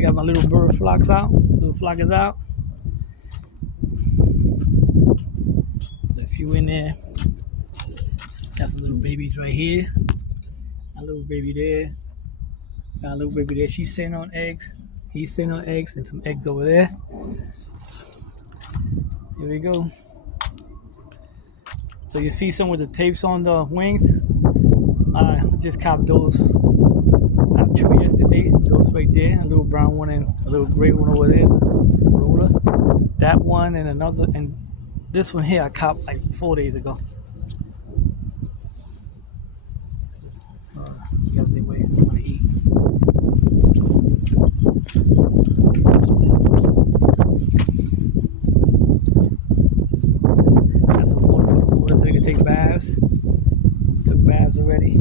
I got my little bird flocks out. Little flock is out. A few in there. Got some little babies right here. A little baby there. Got a little baby there. She's sitting on eggs. He's sitting on eggs and some eggs over there. Here we go. So you see some with the tapes on the wings. I just copped those. Copped two yesterday. Those right there. A little brown one and a little gray one over there. Roller. That one and another. And this one here I copped like 4 days ago. Got the way I want to eat. Got some water for the water so they can take baths. Took baths already.